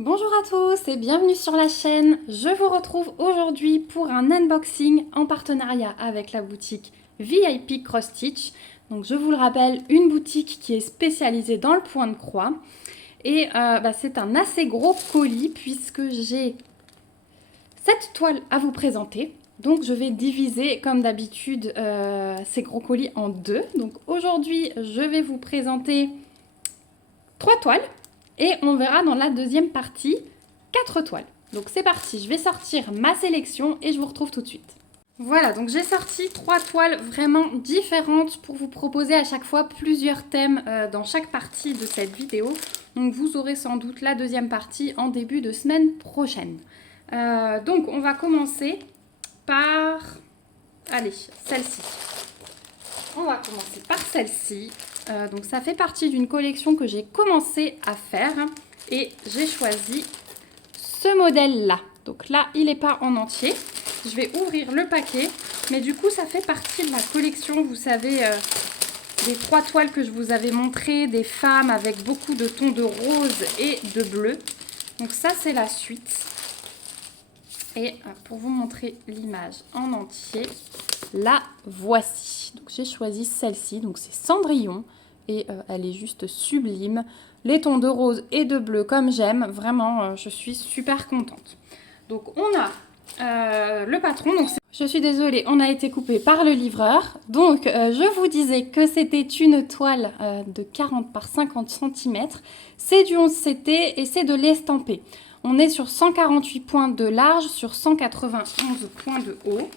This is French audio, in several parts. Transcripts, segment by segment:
Bonjour à tous et bienvenue sur la chaîne. Je vous retrouve aujourd'hui pour un unboxing en partenariat avec la boutique VIP Cross Stitch. Donc je vous le rappelle, une boutique qui est spécialisée dans le point de croix. Et c'est un assez gros colis puisque j'ai 7 toiles à vous présenter. Donc je vais diviser comme d'habitude ces gros colis en deux. Donc aujourd'hui je vais vous présenter 3 toiles. Et on verra dans la deuxième partie 4 toiles. Donc c'est parti, je vais sortir ma sélection et je vous retrouve tout de suite. Voilà, donc j'ai sorti 3 toiles vraiment différentes pour vous proposer à chaque fois plusieurs thèmes dans chaque partie de cette vidéo. Donc vous aurez sans doute la deuxième partie en début de semaine prochaine. Donc on va commencer par... Allez, celle-ci. On va commencer par celle-ci. Donc ça fait partie d'une collection que j'ai commencé à faire et j'ai choisi ce modèle-là. Donc là, il n'est pas en entier. Je vais ouvrir le paquet, mais du coup, ça fait partie de la collection, vous savez, des 3 toiles que je vous avais montrées, des femmes avec beaucoup de tons de rose et de bleu. Donc ça, c'est la suite. Et pour vous montrer l'image en entier, la voici. Donc j'ai choisi celle-ci, donc c'est Cendrillon. Et elle est juste sublime. Les tons de rose et de bleu comme j'aime. Vraiment, je suis super contente. Donc, on a le patron. Donc, je suis désolée, on a été coupé par le livreur. Donc, je vous disais que c'était une toile de 40 par 50 cm. C'est du 11 CT et c'est de l'estampé. On est sur 148 points de large, sur 191 points de haut.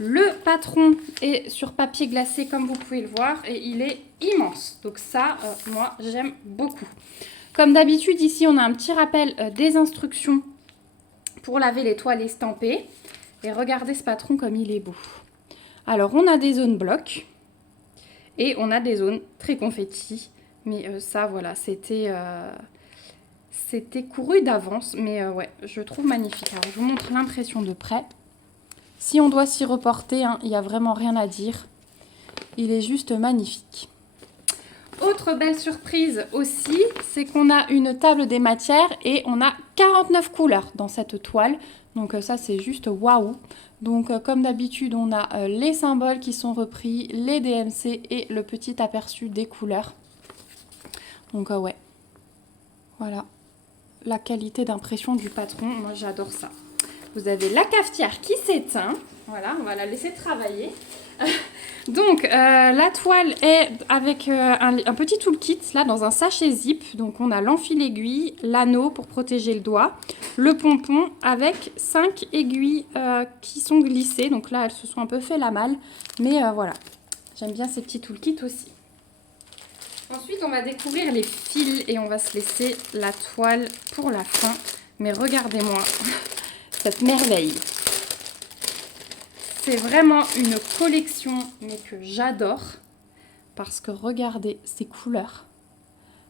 Le patron est sur papier glacé comme vous pouvez le voir et il est immense. Donc ça, moi, j'aime beaucoup. Comme d'habitude, ici, on a un petit rappel des instructions pour laver les toiles estampées. Et regardez ce patron comme il est beau. Alors, on a des zones blocs et on a des zones très confetti. Mais ça, voilà, c'était couru d'avance. Mais ouais, je trouve magnifique. Alors, je vous montre l'impression de près. Si on doit s'y reporter, il n'y a vraiment rien à dire. Il est juste magnifique. Autre belle surprise aussi, c'est qu'on a une table des matières et on a 49 couleurs dans cette toile. Donc ça, c'est juste waouh. Donc comme d'habitude, on a les symboles qui sont repris, les DMC et le petit aperçu des couleurs. Donc ouais, voilà la qualité d'impression du patron. Moi, j'adore ça. Vous avez la cafetière qui s'éteint. Voilà, on va la laisser travailler. Donc, la toile est avec un petit toolkit, là, dans un sachet zip. Donc, on a l'enfil-aiguille, l'anneau pour protéger le doigt, le pompon avec 5 aiguilles qui sont glissées. Donc là, elles se sont un peu fait la malle. Mais voilà, j'aime bien ces petits toolkits aussi. Ensuite, on va découvrir les fils et on va se laisser la toile pour la fin. Mais regardez-moi cette merveille. C'est vraiment une collection mais que j'adore parce que regardez ces couleurs.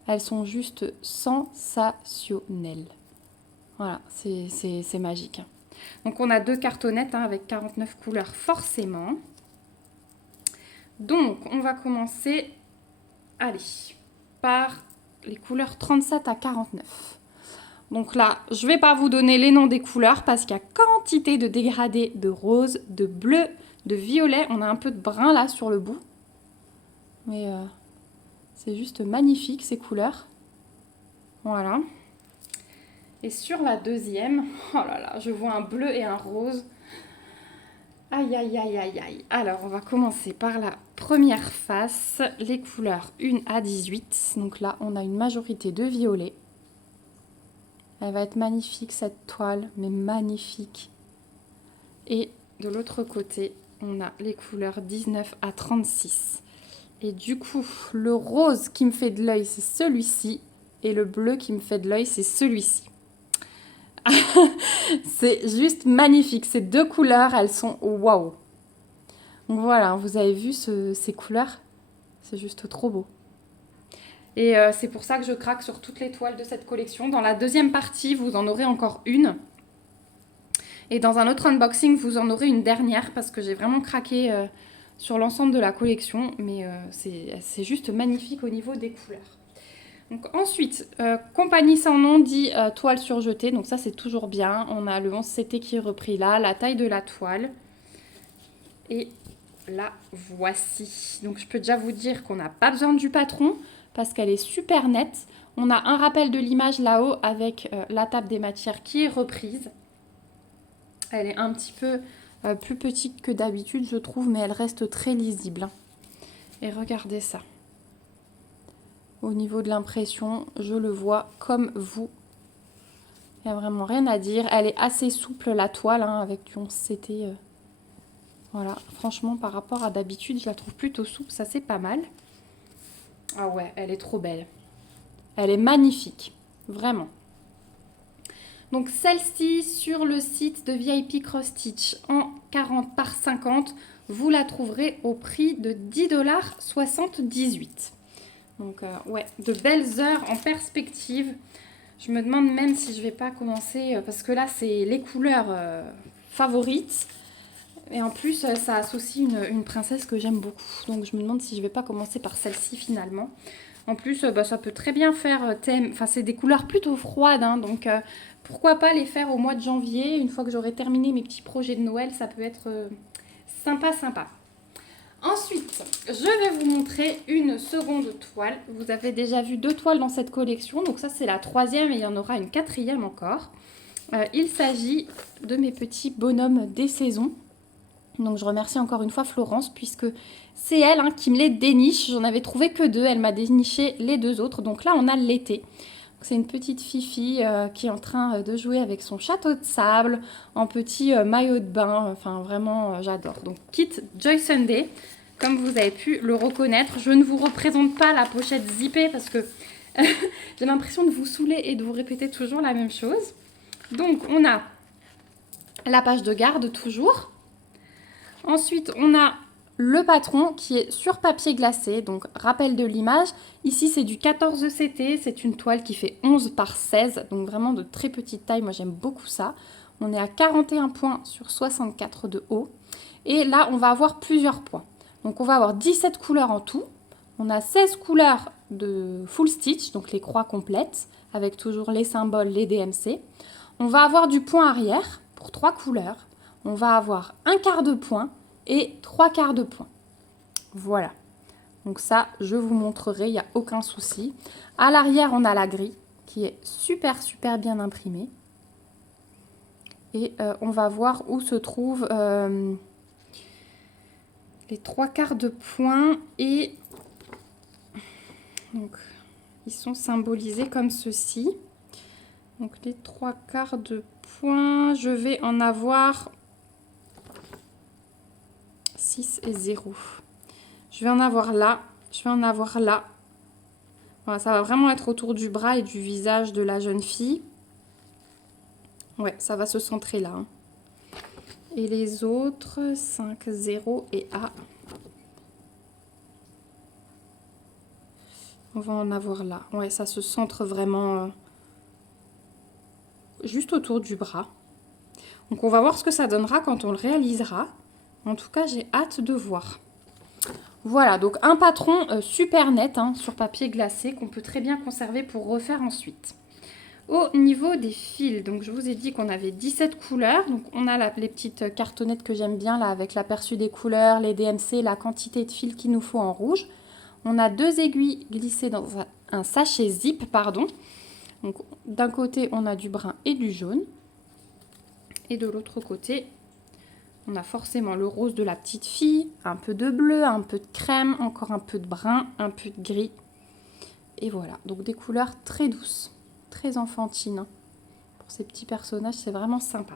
Elles sont juste sensationnelles. Voilà, c'est magique. Donc on a 2 cartonnettes avec 49 couleurs forcément. Donc on va commencer, allez, par les couleurs 37 à 49. Donc là, je ne vais pas vous donner les noms des couleurs parce qu'il y a quantité de dégradés de rose, de bleu, de violet. On a un peu de brun là sur le bout. Mais c'est juste magnifique ces couleurs. Voilà. Et sur la deuxième, oh là là, je vois un bleu et un rose. Aïe, aïe, aïe, aïe, aïe. Alors, on va commencer par la première face. Les couleurs 1 à 18. Donc là, on a une majorité de violet. Elle va être magnifique cette toile, mais magnifique. Et de l'autre côté, on a les couleurs 19 à 36. Et du coup, le rose qui me fait de l'œil, c'est celui-ci. Et le bleu qui me fait de l'œil, c'est celui-ci. C'est juste magnifique. Ces 2 couleurs, elles sont waouh. Donc voilà, vous avez vu ces couleurs? C'est juste trop beau. Et c'est pour ça que je craque sur toutes les toiles de cette collection. Dans la deuxième partie, vous en aurez encore une. Et dans un autre unboxing, vous en aurez une dernière parce que j'ai vraiment craqué sur l'ensemble de la collection. Mais c'est juste magnifique au niveau des couleurs. Donc ensuite, compagnie sans nom dit toile surjetée, donc ça c'est toujours bien. On a le 11CT qui est repris là, la taille de la toile. Et la voici. Donc je peux déjà vous dire qu'on n'a pas besoin du patron parce qu'elle est super nette. On a un rappel de l'image là-haut avec la table des matières qui est reprise. Elle est un petit peu plus petite que d'habitude je trouve, mais elle reste très lisible. Et regardez ça. Au niveau de l'impression, je le vois comme vous. Il n'y a vraiment rien à dire. Elle est assez souple la toile hein, avec du 11CT. Voilà, franchement par rapport à d'habitude, je la trouve plutôt souple, ça c'est pas mal. Ah ouais, elle est trop belle. Elle est magnifique, vraiment. Donc celle-ci sur le site de VIP Cross Stitch en 40 par 50, vous la trouverez au prix de 10,78 $. Donc ouais, de belles heures en perspective. Je me demande même si je vais pas commencer, parce que là c'est les couleurs favorites. Et en plus ça associe une princesse que j'aime beaucoup. Donc je me demande si je vais pas commencer par celle-ci finalement. En plus bah, ça peut très bien faire thème, enfin c'est des couleurs plutôt froides. Hein, donc pourquoi pas les faire au mois de janvier. Une fois que j'aurai terminé mes petits projets de Noël, ça peut être sympa sympa. Ensuite, je vais vous montrer une seconde toile. Vous avez déjà vu 2 toiles dans cette collection. Donc ça, c'est la 3e et il y en aura une 4e encore. Il s'agit de mes petits bonhommes des saisons. Donc je remercie encore une fois Florence puisque c'est elle hein, qui me les déniche. J'en avais trouvé que 2. Elle m'a déniché les 2 autres. Donc là, on a l'été. C'est une petite Fifi qui est en train de jouer avec son château de sable en petit maillot de bain. Enfin, vraiment, j'adore. Donc, kit Joy Sunday, comme vous avez pu le reconnaître. Je ne vous représente pas la pochette zippée parce que j'ai l'impression de vous saouler et de vous répéter toujours la même chose. Donc, on a la page de garde toujours. Ensuite, on a le patron qui est sur papier glacé, donc rappel de l'image. Ici, c'est du 14CT, c'est une toile qui fait 11 par 16, donc vraiment de très petite taille. Moi, j'aime beaucoup ça. On est à 41 points sur 64 de haut. Et là, on va avoir plusieurs points. Donc, on va avoir 17 couleurs en tout. On a 16 couleurs de full stitch, donc les croix complètes, avec toujours les symboles, les DMC. On va avoir du point arrière pour 3 couleurs. On va avoir un quart de point et 3 quarts de point. Voilà. Donc ça, je vous montrerai, il n'y a aucun souci. À l'arrière, on a la grille qui est super, super bien imprimée. Et on va voir où se trouvent les 3 quarts de point. Et donc, ils sont symbolisés comme ceci. Donc les 3 quarts de point, je vais en avoir 6 et 0. Je vais en avoir là, je vais en avoir là. Voilà, ça va vraiment être autour du bras et du visage de la jeune fille. Ouais, ça va se centrer là. Hein. Et les autres, 5, 0 et A. On va en avoir là. Ouais, ça se centre vraiment juste autour du bras. Donc on va voir ce que ça donnera quand on le réalisera. En tout cas, j'ai hâte de voir. Voilà, donc un patron super net hein, sur papier glacé qu'on peut très bien conserver pour refaire ensuite. Au niveau des fils, donc je vous ai dit qu'on avait 17 couleurs. Donc on a les petites cartonnettes que j'aime bien là avec l'aperçu des couleurs, les DMC, la quantité de fils qu'il nous faut en rouge. On a 2 aiguilles glissées dans un sachet zip, pardon. Donc d'un côté on a du brun et du jaune. Et de l'autre côté, on a forcément le rose de la petite fille, un peu de bleu, un peu de crème, encore un peu de brun, un peu de gris. Et voilà, donc des couleurs très douces, très enfantines. Pour ces petits personnages, c'est vraiment sympa.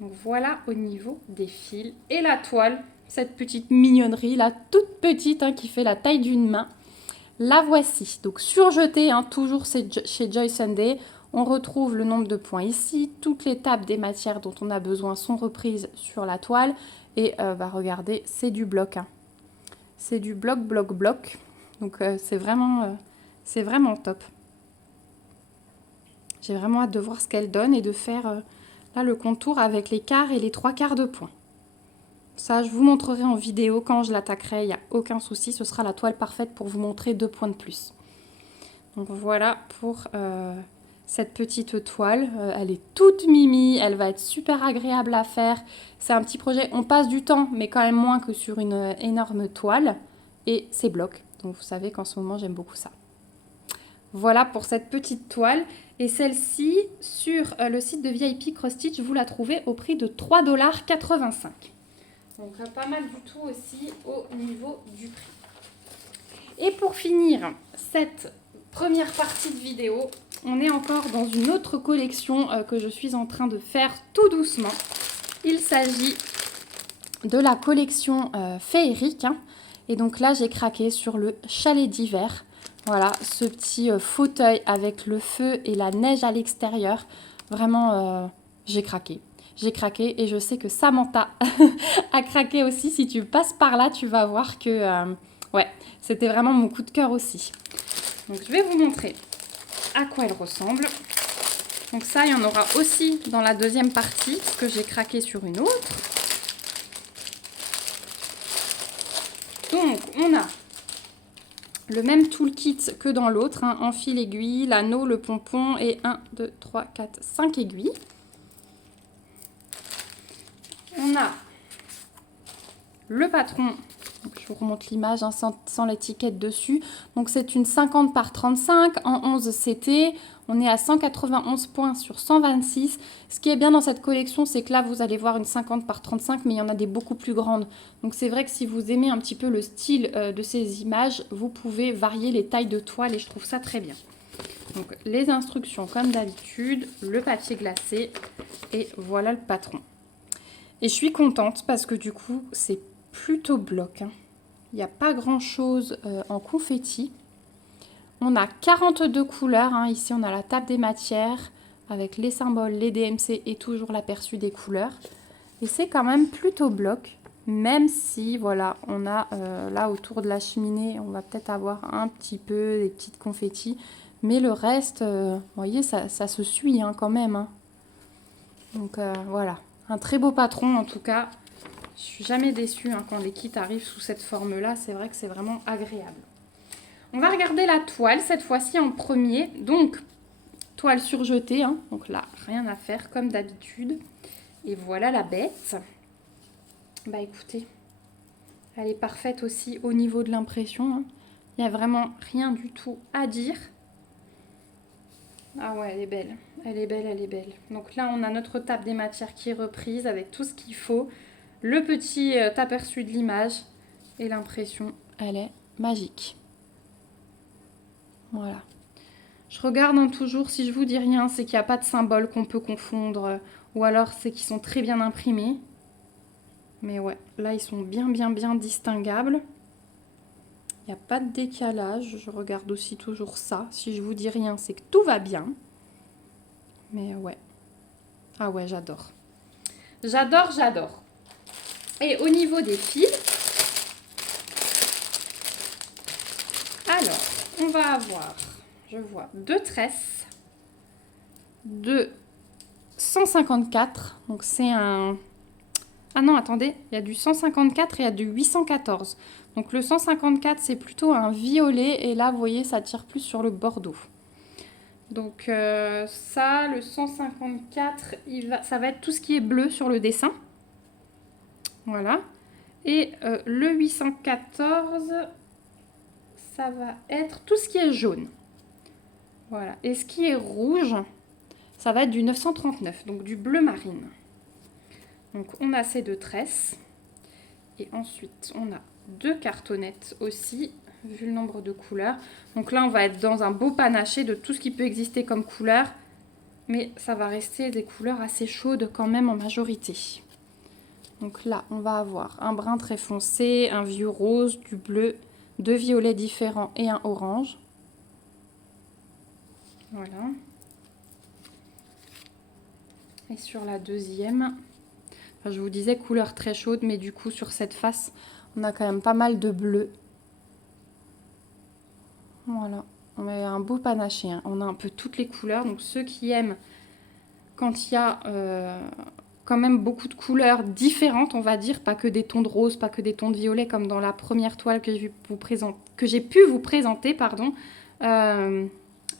Donc voilà au niveau des fils. Et la toile, cette petite mignonnerie, là, toute petite, hein, qui fait la taille d'une main. La voici, donc surjetée, hein, toujours chez Joy Sunday. On retrouve le nombre de points ici. Toutes les tables des matières dont on a besoin sont reprises sur la toile. Et bah, regardez, c'est du bloc. Hein. C'est du bloc, bloc, bloc. Donc c'est vraiment top. J'ai vraiment hâte de voir ce qu'elle donne et de faire là le contour avec les quarts et les 3 quarts de point. Ça, je vous montrerai en vidéo quand je l'attaquerai. Il n'y a aucun souci. Ce sera la toile parfaite pour vous montrer 2 points de plus. Donc voilà pour cette petite toile. Elle est toute mimi, elle va être super agréable à faire. C'est un petit projet, on passe du temps, mais quand même moins que sur une énorme toile. Et c'est bloc, donc vous savez qu'en ce moment j'aime beaucoup ça. Voilà pour cette petite toile. Et celle-ci, sur le site de VIP Cross Stitch, vous la trouvez au prix de 3,85 $. Donc pas mal du tout aussi au niveau du prix. Et pour finir cette première partie de vidéo, on est encore dans une autre collection que je suis en train de faire tout doucement. Il s'agit de la collection féerique. Et donc là, j'ai craqué sur le chalet d'hiver. Voilà, ce petit fauteuil avec le feu et la neige à l'extérieur. Vraiment, j'ai craqué. J'ai craqué et je sais que Samantha a craqué aussi. Si tu passes par là, tu vas voir que ouais, c'était vraiment mon coup de cœur aussi. Donc je vais vous montrer à quoi elle ressemble. Donc ça, il y en aura aussi dans la deuxième partie parce que j'ai craqué sur une autre. Donc on a le même toolkit que dans l'autre, hein, en fil aiguille, l'anneau, le pompon et 1, 2, 3, 4, 5 aiguilles. On a le patron, donc je vous remonte l'image hein, sans l'étiquette dessus. Donc c'est une 50 par 35 en 11 CT. On est à 191 points sur 126. Ce qui est bien dans cette collection, c'est que là, vous allez voir une 50 par 35, mais il y en a des beaucoup plus grandes. Donc c'est vrai que si vous aimez un petit peu le style de ces images, vous pouvez varier les tailles de toile et je trouve ça très bien. Donc les instructions comme d'habitude, le papier glacé et voilà le patron. Et je suis contente parce que du coup, c'est plutôt bloc. Hein. Il n'y a pas grand chose en confetti. On a 42 couleurs. Hein. Ici, on a la table des matières avec les symboles, les DMC et toujours l'aperçu des couleurs. Et c'est quand même plutôt bloc. Même si, voilà, on a là autour de la cheminée, on va peut-être avoir un petit peu des petites confettis. Mais le reste, vous voyez, ça se suit hein, quand même. Hein. Donc voilà, un très beau patron en tout cas. Je suis jamais déçue hein, quand les kits arrivent sous cette forme-là. C'est vrai que c'est vraiment agréable. On va regarder la toile cette fois-ci en premier. Donc, toile surjetée. Hein. Donc là, rien à faire comme d'habitude. Et voilà la bête. Bah écoutez, elle est parfaite aussi au niveau de l'impression. Hein. Il n'y a vraiment rien du tout à dire. Ah ouais, elle est belle. Elle est belle, elle est belle. Donc là, on a notre table des matières qui est reprise avec tout ce qu'il faut. Le petit aperçu de l'image. Et l'impression, elle est magique. Voilà. Je regarde hein, toujours, si je vous dis rien, c'est qu'il n'y a pas de symbole qu'on peut confondre. Ou alors, c'est qu'ils sont très bien imprimés. Mais ouais, là, ils sont bien distinguables. Il n'y a pas de décalage. Je regarde aussi toujours ça. Si je vous dis rien, c'est que tout va bien. Mais ouais. Ah ouais, j'adore. J'adore, j'adore. Et au niveau des fils, alors, on va avoir, je vois, 2 tresses de 154. Donc c'est un... Ah non, attendez, il y a du 154 et il y a du 814. Donc le 154, c'est plutôt un violet. Et là, vous voyez, ça tire plus sur le bordeaux. Donc ça, le 154, ça va être tout ce qui est bleu sur le dessin. Voilà. Et le 814, ça va être tout ce qui est jaune. Voilà. Et ce qui est rouge, ça va être du 939, donc du bleu marine. Donc on a ces 2 tresses. Et ensuite, on a 2 cartonnettes aussi, vu le nombre de couleurs. Donc là, on va être dans un beau panaché de tout ce qui peut exister comme couleur. Mais ça va rester des couleurs assez chaudes quand même en majorité. Donc là, on va avoir un brun très foncé, un vieux rose, du bleu, 2 violets différents et un orange. Voilà. Et sur la deuxième, enfin, je vous disais couleur très chaude, mais du coup sur cette face, on a quand même pas mal de bleu. Voilà, on a un beau panaché. Hein. On a un peu toutes les couleurs. Donc ceux qui aiment quand il y a quand même beaucoup de couleurs différentes, on va dire, pas que des tons de rose, pas que des tons de violet, comme dans la première toile que j'ai pu vous présenter, pardon.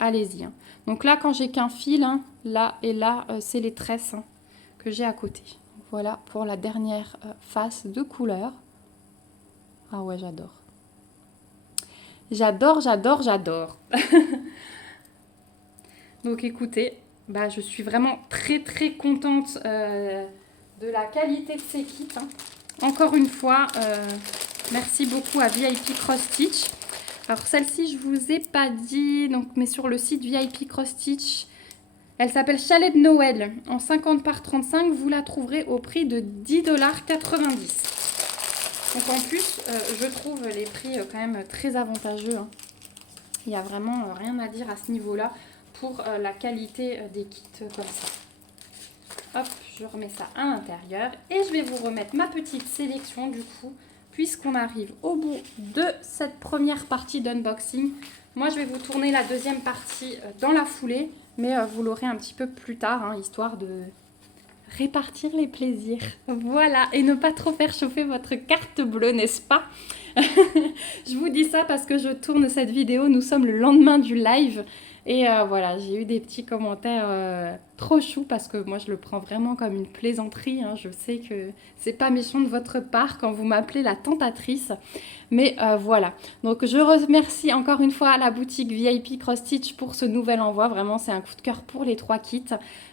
allez-y. Hein. Donc là, quand j'ai qu'un fil, hein, là et là, c'est les tresses hein, que j'ai à côté. Voilà pour la dernière face de couleur. Ah ouais, j'adore. J'adore, j'adore, j'adore. Donc écoutez, bah, je suis vraiment très très contente de la qualité de ces kits. Hein. Encore une fois, merci beaucoup à VIP Cross Stitch. Alors celle-ci, je vous ai pas dit, donc, mais sur le site VIP Cross Stitch, elle s'appelle Chalet de Noël. En 50 par 35, vous la trouverez au prix de 10,90 $. Donc en plus, je trouve les prix quand même très avantageux. Hein. Il n'y a vraiment rien à dire à ce niveau-là pour la qualité des kits comme ça. Hop, je remets ça à l'intérieur et je vais vous remettre ma petite sélection du coup, puisqu'on arrive au bout de cette première partie d'unboxing. Moi, je vais vous tourner la deuxième partie dans la foulée, mais vous l'aurez un petit peu plus tard, hein, histoire de répartir les plaisirs. Voilà, et ne pas trop faire chauffer votre carte bleue, n'est-ce pas? Je vous dis ça parce que je tourne cette vidéo, nous sommes le lendemain du live. Et voilà, j'ai eu des petits commentaires trop choux parce que moi je le prends vraiment comme une plaisanterie. Hein. Je sais que c'est pas méchant de votre part quand vous m'appelez la tentatrice. Mais voilà, donc je remercie encore une fois la boutique VIP Cross Stitch pour ce nouvel envoi. Vraiment, c'est un coup de cœur pour les 3 kits.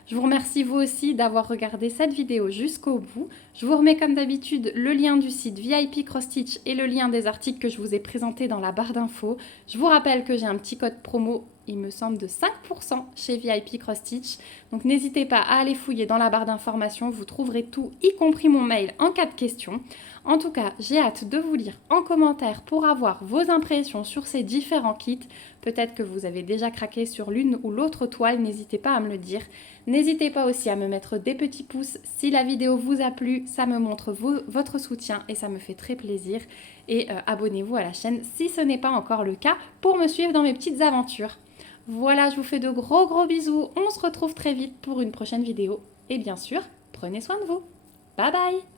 Je vous remercie vous aussi d'avoir regardé cette vidéo jusqu'au bout. Je vous remets comme d'habitude le lien du site VIP Cross Stitch et le lien des articles que je vous ai présentés dans la barre d'infos. Je vous rappelle que j'ai un petit code promo, il me semble de 5% chez VIP Cross Stitch. Donc n'hésitez pas à aller fouiller dans la barre d'informations, vous trouverez tout, y compris mon mail en cas de question. En tout cas, j'ai hâte de vous lire en commentaire pour avoir vos impressions sur ces différents kits. Peut-être que vous avez déjà craqué sur l'une ou l'autre toile, n'hésitez pas à me le dire. N'hésitez pas aussi à me mettre des petits pouces si la vidéo vous a plu, ça me montre votre soutien et ça me fait très plaisir. Et abonnez-vous à la chaîne si ce n'est pas encore le cas pour me suivre dans mes petites aventures. Voilà, je vous fais de gros bisous, on se retrouve très vite pour une prochaine vidéo. Et bien sûr, prenez soin de vous. Bye bye!